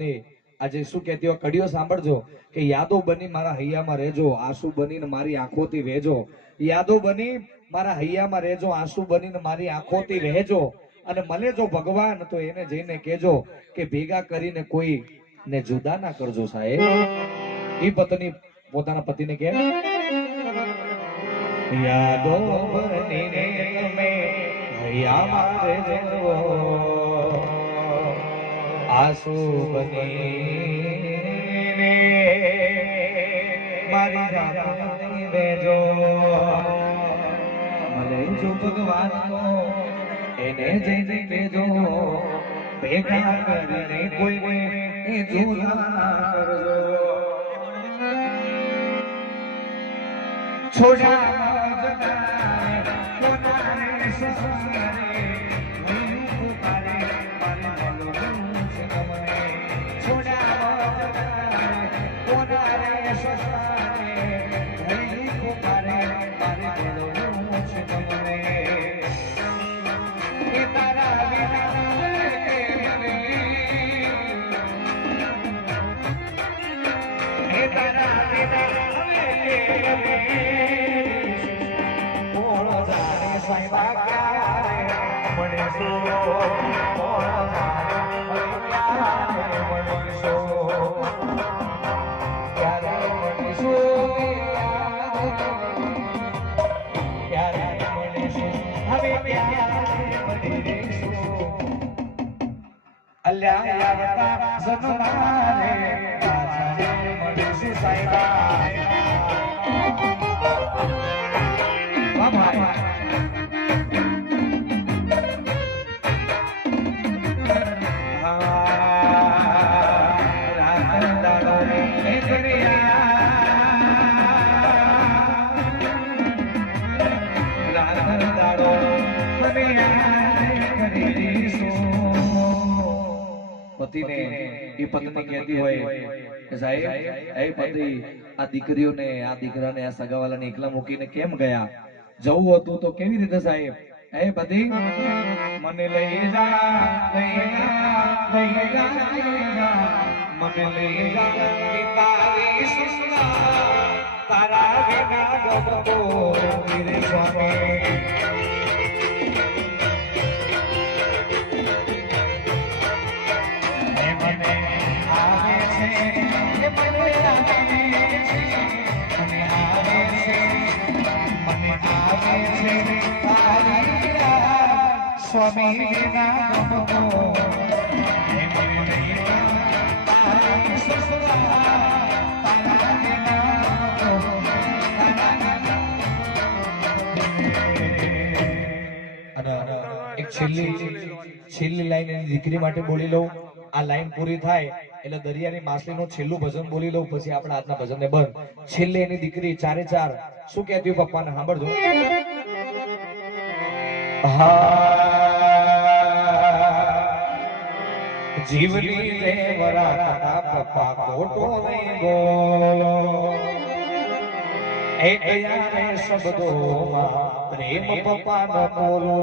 ને આજે શું કહેતી હોય કડીઓ સાંભળજો કે યાદો બની મારા હૈયામાં રહેજો, આંસુ બનીને મારી આંખોથી વહેજો. યાદો બની મારા હૈયામાં રહેજો, આંસુ બનીને મારી આંખોથી વહેજો. અને મને જો ભગવાન તો એને જઈને કહેજો કે ભેગા કરીને કોઈ ને જુદા ના કરજો સાહેબ. એ પત્ની પોતાના પતિને કહે, યાદો બનીને તમે હૈયામાં રહેજો, આંસુ બનીને મારી જાતની બેજો. મને જો ભગવાન એને જઈને બેજો ભેગા કરીને કોઈને જુદા કરજો. છોડ્યા જગારે કોનારે સસરારે હું પુકારે મારે બોલવું છે તમને. છોડ્યા જગારે કોનારે સસરારે હું પુકારે મારે બોલવું છે તમને. એ તારા વિના એ તારા વિના પતિને એ પત્ની કહેતી હોય કે સાહેબ એ પતિ આ દીકરીઓને આ દીકરાને આ સગાવાલાને એકલા મૂકીને કેમ ગયા? જવું હતું તો કેવી રીતે સાહેબ? એ પતિ મને લઈ જા લઈ જા મને લઈ જા તારી સુસલા તારા વિના ગમતો વીરે સ્વામી. સ્વામી એક છેલ્લી લાઈન એની દીકરી માટે બોલી લઉં. આ લાઈન પૂરી થાય એટલે દરિયાની માછલીનું છેલ્લું ભજન બોલી લઉં, પછી આપણે આજના ભજનને બંધ. છેલ્લે એની દીકરી ચારે ચાર શું કહેતી પપ્પાને સાંભળજો. જીવની દેવરા પપ્પા ખોટો નહીં બોલો, એ શબ્દોમાં પ્રેમ પપ્પા ન બોલો.